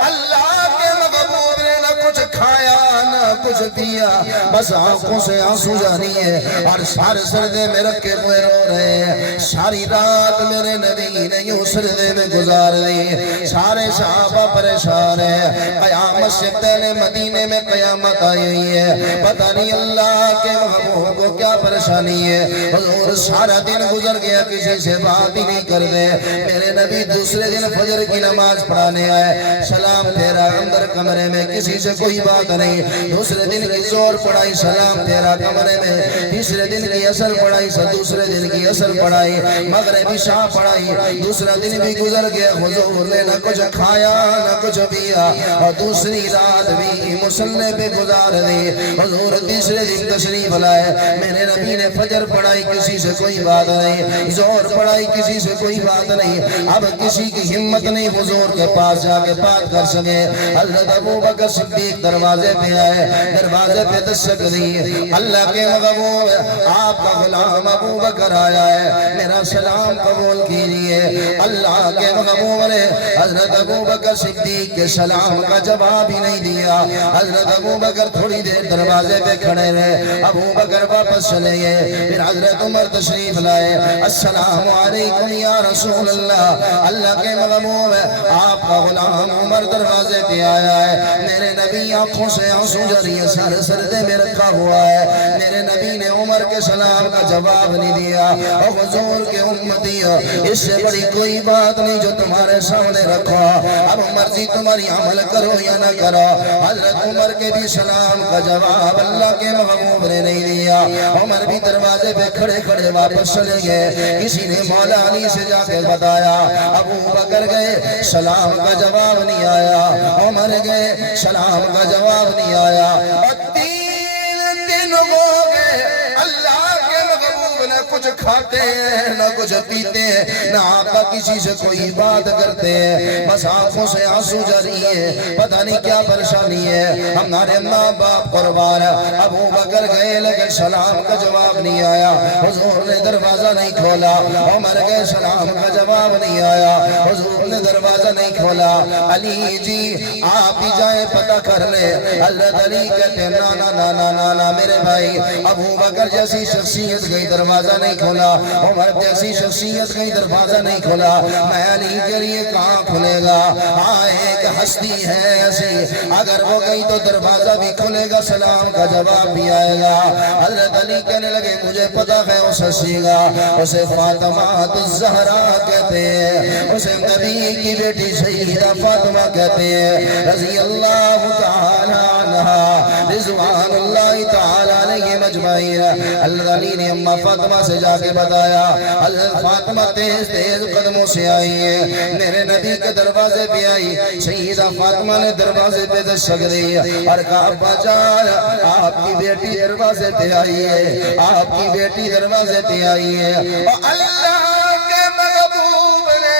اللہ کے محبوب نے نہ کچھ کھایا نہ کچھ پیا, بس آنکھوں سے آنسو جاری ہے اور سارے سردے میں رکھ کے ہوئے رو رہے ہیں. ساری رات میرے نبی نے یوں سردے میں گزار دی. سارے صحابہ پریشان ہیں. قیامت سے پہلے مدینے میں قیامت آئی ہے, پتہ نہیں اللہ کے محبوب کو کیا پریشانی ہے. حضور سارا دن گزر گیا, کسی سے بات ہی نہیں کرتے. میرے نبی دوسرے دن فجر کی نماز پڑھانے آئے, سلام پھیرا, اندر کمرے میں کسی سے کوئی بات نہیں. دوسرے دن کی زور پڑھائی, سلام پھیرا کمرے میں. تیسرے دن کی اثر پڑھائی, دوسرے دن کی اثر پڑھائی, مغرب عشاء پڑھائی. دوسرا دن بھی گزر گیا, حضور نے نہ کچھ کھایا نہ کچھ پیا اور دوسری رات بھی مصلی پہ گزار دی. حضور تیسرے دن تشریف لائے. میرے نبی نے فجر پڑھائی, کسی سے کوئی بات نہیں. ظہر پڑھائی, کسی سے کوئی بات نہیں. اب کسی کی ہمت نہیں حضور کے پاس جا کے بات کر سکے. حضرت ابو بکر صدیق دروازے پہ آئے, دروازے پہ دستک دی. اللہ کے محبوب آپ کا غلام ابو بکر آیا ہے, میرا سلام قبول کیجئے. اللہ کے محبوب نے حضرت ابو بکر صدیق کے سلام کا جواب ہی نہیں دیا. حضرت ابو بکر تھوڑی دیر دروازے پہ کھڑے رہے. ابو بکر واپس چلے گئے. پھر حضرت عمر تشریف لائے. السلام علیکم یا رسول اللہ. اللہ کے محبوب آپ کا غلام عمر دروازے پہ آیا ہے. میرے نبی آنکھوں سے آنسو جاری ہے, سر سردے میں رکھا ہوا ہے. میرے نبی نے عمر کے سلام کا جواب نہیں دیا. اور حضور کے امتی ہو, اس سے بڑی کوئی بات نہیں جو تمہارے سامنے رکھو. اب مرضی تمہاری عمل کرو یا نہ کرو. حضرت عمر کے بھی سلام کا جواب اللہ کے محبوب نے نہیں دیا. عمر بھی دروازے پہ کھڑے کھڑے واپس چلے گئے. کسی نے مولا علی سے جا کے بتایا. ابو بکر گئے, سلام کا جواب نہیں آیا. عمر گئے, سلام کا جواب نہیں آیا. اور 3 دن ہو گئے. اللہ کے محبوب نہ کچھ کھاتے ہیں نہ کچھ پیتے ہیں, نہ آقا کسی سے کوئی بات کرتے ہیں. بس آنکھوں سے آنسو جاری ہے, پتہ نہیں کیا پریشانی ہے. ہمارے ماں باپ قربان. ابو بکر گئے لیکن سلام کا جواب نہیں آیا. حضور نے دروازہ نہیں کھولا. عمر گئے, سلام کا جواب نہیں آیا. حضور نے دروازہ نہیں کھولا. علی جی آپ ہی جائیں, پتہ کر لے. حضرت علی کہتے ہیں نا نا نا نا نا نا میرے بھائی. ابو بکر جیسی شخصیت گئی دروازہ نہیں کھولا, عمر جیسی شخصیت گئی دروازہ نہیں کھولا, میں علی کے لیے کہاں کھلے گا؟ ہاں ایک ہستی ہے ایسی, اگر وہ گئی تو دروازہ بھی کھلے گا, سلام کا جواب بھی آئے گا. حضرت علی کہنے لگے مجھے پتا ہے اس ہستی کا, اسے فاطمہ الزہرا کہتے ہیں, اسے نبی کی بیٹی سیدہ فاطمہ کہتے ہیں رضی اللہ تعالی عنہا رضوان اللہ تعالی علیہ مجمعین. حضرت علی نے اماں فاطمہ سے جا کے بتایا. حضرت فاطمہ تیز تیز قدموں سے آئی ہے, میرے نبی کے دروازے پہ آئی. سیدہ فاطمہ نے دروازے پہ دستک دی اور کہا ابا جان آپ کی بیٹی دروازے پہ آئی ہے, آپ کی بیٹی دروازے پہ آئی ہے. اور اللہ کے محبوب نے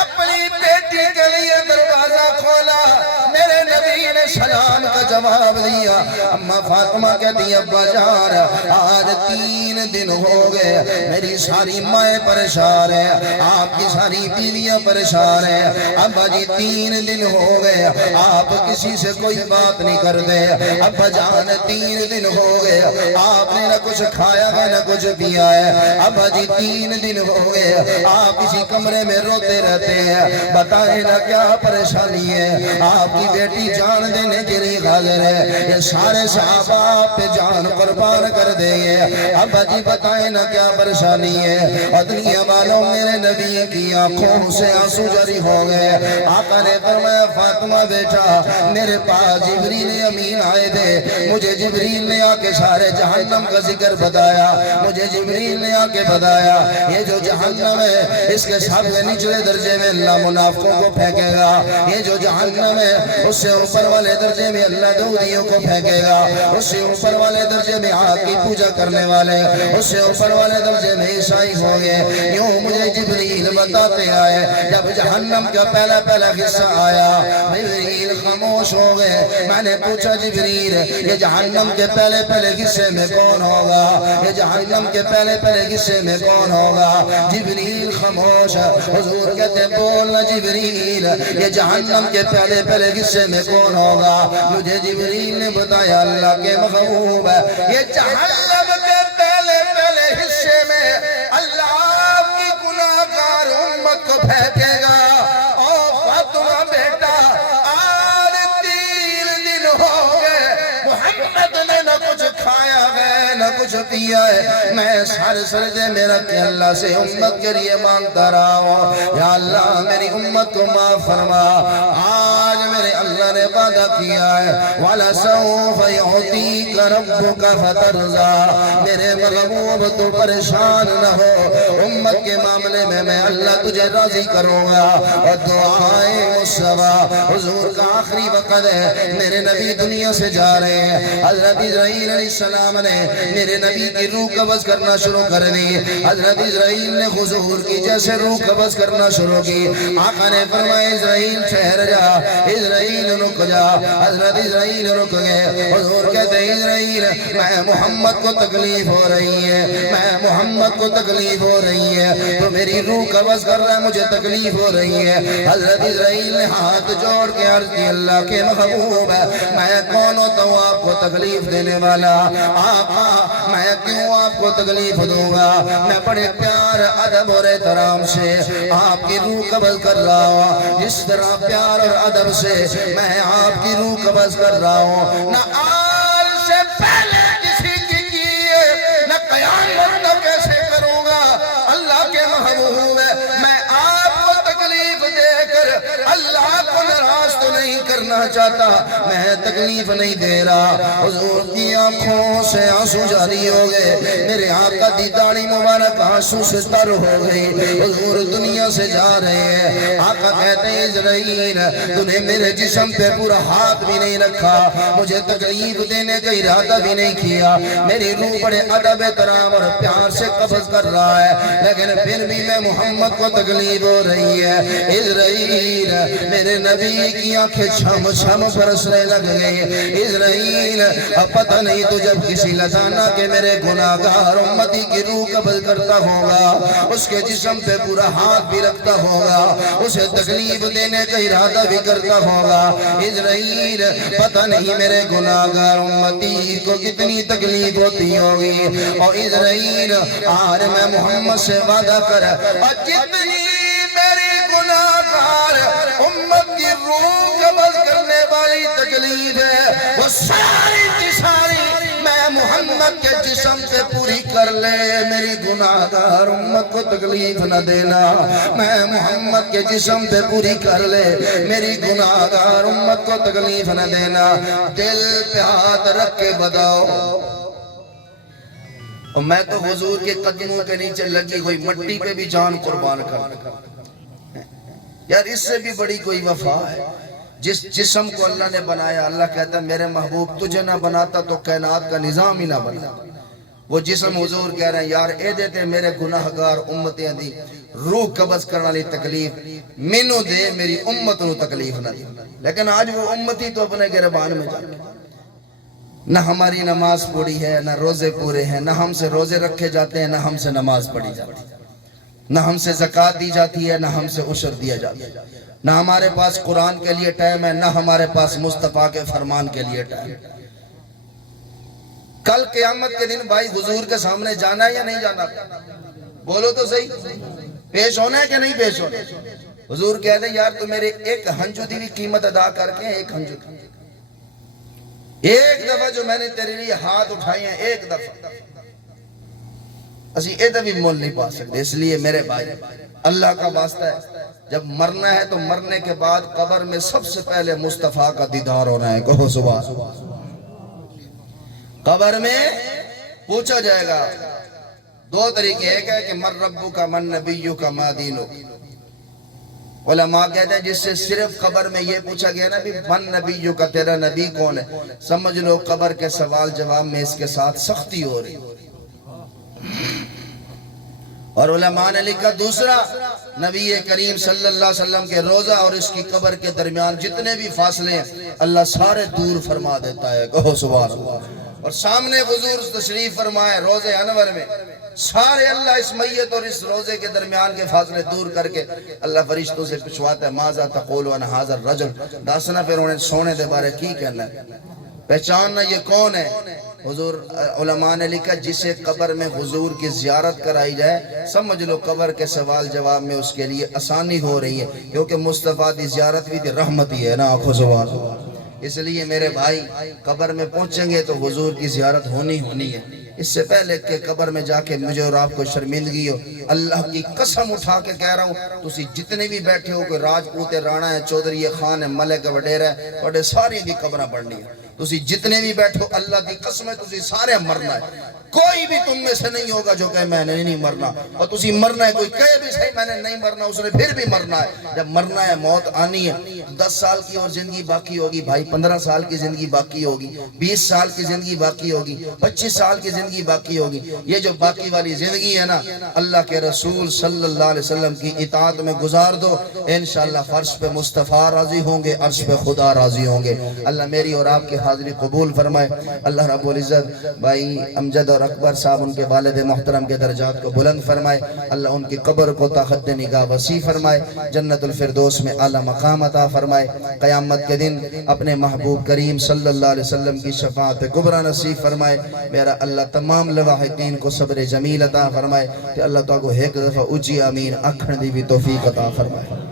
اپنی بیٹی کے لیے دروازہ کھولا, میرے نبی نے سلام کا جواب دیا. اماں فاطمہ کہتی ابا جان آج 3 دن ہو گئے, میری ساری مائیں پریشان ہیں, آپ کی ساری بیویاں پریشان ہیں. ابا جی 3 دن ہو گئے آپ کسی سے کوئی بات نہیں کرتے. ابا جان 3 دن ہو گئے آپ نے نہ کچھ کھایا ہے نہ کچھ پیا ہے. ابا جی 3 دن ہو گئے آپ اسی کمرے میں روتے رہتے ہیں, بتائیں نا کیا پریشانی ہے؟ آپ کی بیٹی جان دینے کے لیے حاضر ہے, یہ سارے صحابہ آپ پہ جان قربان کر دیں گے. ابا جی بتائیں نا کیا پریشانی ہے؟ اور دنیا والوں میرے نبی کی آنکھوں سے آنسو جاری ہو گئے. آقا نے فرمایا فاطمہ بیٹا میرے پاس جبریل امین آئے تھے, مجھے جبریل نے آ کے سارے جہنم کا ذکر بتایا, مجھے جبریل نے آ کے بتایا یہ جو جہنم ہے اس کے سب سے نچلے درجے میں اللہ منافقوں کو پھینکے گا, یہ جو جہنم ہے اس سے اوپر والے درجے میں اللہ دودیوں کو پھینکے گا, اس سے اوپر والے درجے میں آگ کی پوجا کرنے والے, اس سے اوپر والے درجے میں عیسائی ہو گئے. یوں مجھے جبریل بتاتے آئے. جب جہنم کا پہلا حصہ آیا جبریل خاموش ہو گئے. میں نے پوچھا جبریل یہ جہنم کے پہلے حصے میں کون ہوگا, یہ جہنم کے پہلے حصے میں کون ہوگا؟ جبریل خاموش. حضور کہتے بولنا جبریل یہ جہنم کے پہلے حصے میں کون ہوگا؟ مجھے جبریل نے بتایا اللہ کے محبوب یہ جہنم کے پہلے حصے میں اللہ آپ کی گناہگار امت کو پھینکے گا. او فاطمہ بیٹا آج 3 دن ہو گئے محمد نے نہ کچھ کھایا ہے نہ کچھ پیا ہے, میں سارے سجدے میں رکھ کے اللہ سے امت کے لیے مانگتا رہا ہوں یا اللہ میری امت کو معاف فرما. آج میرے اللہ نے وعدہ کیا ہے وَلَسَوْفَ يُعْطِيكَ رَبُّكَ فَتَرْضَىٰ. میرے محبوب تو پریشان نہ ہو, امت کے معاملے میں اللہ تجھے راضی کروں گا. اور دعائیں مصطفیٰ حضور کا آخری وقت ہے, میرے نبی دنیا سے جا رہے ہیں. حضرت اسرائیل علیہ السلام نے میرے نبی کی روح قبض کرنا شروع کر دی. حضرت اسرائیل نے حضور کی جیسے روح قبض کرنا شروع کی. آقا نے فرمایا اسرائیل ٹھہر جا, اسرائیل رک جا. حضرت اسرائیل رک گئے. حضور کہتے ہیں اسرائیل میں محمد کو تکلیف ہو رہی ہے, میں محمد کو تکلیف ہو رہی ہے, تو میری روح قبض کر رہا ہے مجھے تکلیف ہو رہی ہے. حضرت اسرائیل نے ہاتھ جوڑ کے عرض کی اللہ کے محبوب میں کون ہوتا ہوں آپ کو تکلیف دینے والا؟ آقا میں کیوں آپ کو تکلیف دوں گا؟ میں بڑے پیار ادب اور احترام سے آپ کی روح قبض کر رہا ہوں, جس طرح پیار اور ادب سے میں آپ کی روح قبض کر رہا ہوں. نہ آج سے پہلے کسی کی نہ قیامت تک کیسے کروں گا. اللہ کے محبوب میں آپ کو تکلیف دے کر اللہ کو ناراض تو نہیں کرنا چاہتا, میں تکلیف نہیں دے رہا. حضور کی آنکھوں سے آنسو جاری ہو گئے, میرے آقا دی داڑھی مبارک آنسو سے تر ہو گئی. حضور دنیا سے جا رہے ہیں. آقا کہتے ہیں اسرائیل تو نے میرے جسم پہ پورا ہاتھ بھی نہیں رکھا, مجھے تکلیف دینے کا ارادہ بھی نہیں کیا. میری روح بڑے ادب احترام اور پیار سے قبض کر رہا ہے, لیکن پھر بھی میں محمد کو تکلیف ہو رہی ہے. اسرائیل میرے نبی کی آنکھیں چھم چھم برسنے لگ گئے۔ اسرائیل اب پتہ نہیں تو جب کسی لتانا کہ میرے گناہگار امتی کی روح قبض کرتا ہوگا، اس کے جسم پہ پورا ہاتھ بھی رکھتا ہوگا، اسے تکلیف دینے کا ارادہ بھی کرتا ہوگا، اسرائیل پتہ نہیں میرے گناہگار امتی کو کتنی تکلیف ہوتی ہوگی۔ اور اسرائیل آج میں محمد سے وعدہ کر، اور جتنی میری گناہگار امت کی روح قبض کرنے والی تکلیف ہے، وہ ساری کی ساری میں محمد کے جسم سے پوری کر لے۔ میری گناہگار امت کو تکلیف نہ دینا، میں محمد کے جسم سے پوری کر لے، میری گناہگار امت کو تکلیف نہ دینا۔ دل پہ ہاتھ رکھ کے بتاؤ، اور میں تو حضور کے قدموں کے نیچے لگی ہوئی مٹی پہ بھی جان قربان کر۔ یار اس سے بھی بڑی کوئی وفا ہے؟ جس جسم کو اللہ نے بنایا، اللہ کہتا ہے میرے محبوب تجھے نہ بناتا تو کائنات کا نظام ہی نہ بنا۔ وہ جسم حضور کہہ رہے ہیں یار اے دیتے میرے گناہگار امتیں دی روح قبض کرنا لی تکلیف مینوں دے، میری امت نو تکلیف نہ دی۔ لیکن آج وہ امتی تو اپنے گربان میں جاتے ہیں، نہ ہماری نماز پڑھی ہے، نہ روزے پورے ہیں، نہ ہم سے روزے رکھے جاتے ہیں، نہ ہم سے نماز پڑھی جاتی ہے، نہ ہم سے زکوٰۃ دی جاتی ہے، نہ ہم سے عشر دیا جاتا ہے، نہ ہمارے پاس قرآن کے لیے ٹائم ہے، نہ ہمارے پاس مصطفیٰ کے فرمان کے لیے ٹائم ہے۔ کل قیامت کے دن بھائی حضور کے سامنے جانا ہے یا نہیں جانا؟ بولو تو صحیح، پیش ہونا ہے کہ نہیں پیش ہونا؟ حضور کہتے ہیں یار تو میرے ایک ہنجو دی بھی قیمت ادا کر کے، ایک ہنجو دی، ایک دفعہ جو میں نے تیرے لیے ہاتھ اٹھائے ہیں، ایک دفعہ اسی ایدہ بھی مول نہیں پا سکتے۔ اس لیے میرے بھائی اللہ کا واسطہ ہے، جب مرنا ہے تو مرنے کے بعد قبر میں سب سے پہلے مصطفیٰ کا دیدار ہونا ہے۔ کہو سبحان اللہ۔ قبر میں پوچھا جائے گا دو طریقے، ایک ہے کہ من ربک من نبیک ما دینک۔ علماء کہتے ہیں جس سے صرف قبر میں یہ پوچھا گیا نا بھی من نبیک تیرا نبی کون ہے، سمجھ لو قبر کے سوال جواب میں اس کے ساتھ سختی ہو رہی۔ اور علماء نے لکھا دوسرا، نبی کریم صلی اللہ علیہ وسلم کے روزہ اور اس کی قبر کے درمیان جتنے بھی فاصلے ہیں اللہ سارے دور فرما دیتا ہے۔ کہو سبحان اللہ۔ اور سامنے حضور تشریف فرمائے روزے انور میں، سارے اللہ اس میت اور اس روزے کے درمیان کے فاصلے دور کر کے اللہ فرشتوں سے پوچھواتا ہے ماذا تقول عن هذا الرجل، داسنا پھر انہیں سونے دے بارے کی کہنا ہے، پہچاننا یہ کون ہے۔ حضور علماء نے لکھا جسے قبر میں حضور کی زیارت کرائی جائے سمجھ لو قبر کے سوال جواب میں اس کے لیے آسانی ہو رہی ہے، کیونکہ مصطفیٰ دی زیارت بھی دی رحمت ہی ہے نا۔ آنکھوں سبحان اللہ۔ اس لیے میرے بھائی قبر میں پہنچیں گے تو حضور کی زیارت ہونی ہے۔ اس سے پہلے کہ قبر میں جا کے مجھے اور آپ کو شرمندگی ہو، اللہ کی قسم اٹھا کے کہہ رہا ہوں تسی جتنے بھی بیٹھے ہو، کوئی راجپوت ہے، رانا ہے، چودھری ہے، خان ہے، ملک ہے، وڈیرا ہے، بڑے ساری دی قبرہ پڑھنی ہے۔ تسی جتنے بھی بیٹھو اللہ کی قسم ہے تسی سارے مرنا ہے، کوئی بھی تم میں سے نہیں ہوگا جو کہے میں نے نہیں مرنا، اور تسی مرنا ہے، کوئی کہے بھی صحیح میں نے نہیں مرنا، اس نے پھر بھی مرنا ہے۔ جب مرنا ہے موت آنی ہے، 10 سال کی اور زندگی باقی ہوگی بھائی، 15 سال کی زندگی باقی ہوگی، 20 سال کی زندگی باقی ہوگی، 25 سال کی زندگی باقی ہوگی۔ یہ جو باقی والی زندگی ہے نا اللہ کے رسول صلی اللہ علیہ وسلم کی اطاعت میں گزار دو، انشاءاللہ فرش پہ مصطفیٰ راضی ہوں گے، عرش پہ خدا راضی ہوں گے۔ اللہ میری اور آپ کی حاضری قبول فرمائے۔ اللہ رب العزت بھائی امجد اور اکبر صاحب ان کے والد محترم کے درجات کو بلند فرمائے، اللہ ان کی قبر کو تا خط نگاہ وسیع فرمائے، جنت الفردوس میں اعلیٰ مقام عطا فرمائے، قیامت کے دن اپنے محبوب کریم صلی اللہ علیہ وسلم کی شفاعت کبریٰ نصیب فرمائے۔ میرا اللہ تمام لواحقین کو صبر جمیل عطا فرمائے کہ اللہ تعالیٰ کو ایک دفعہ اچھی آمین اکھن دی بھی توفیق عطا فرمائے۔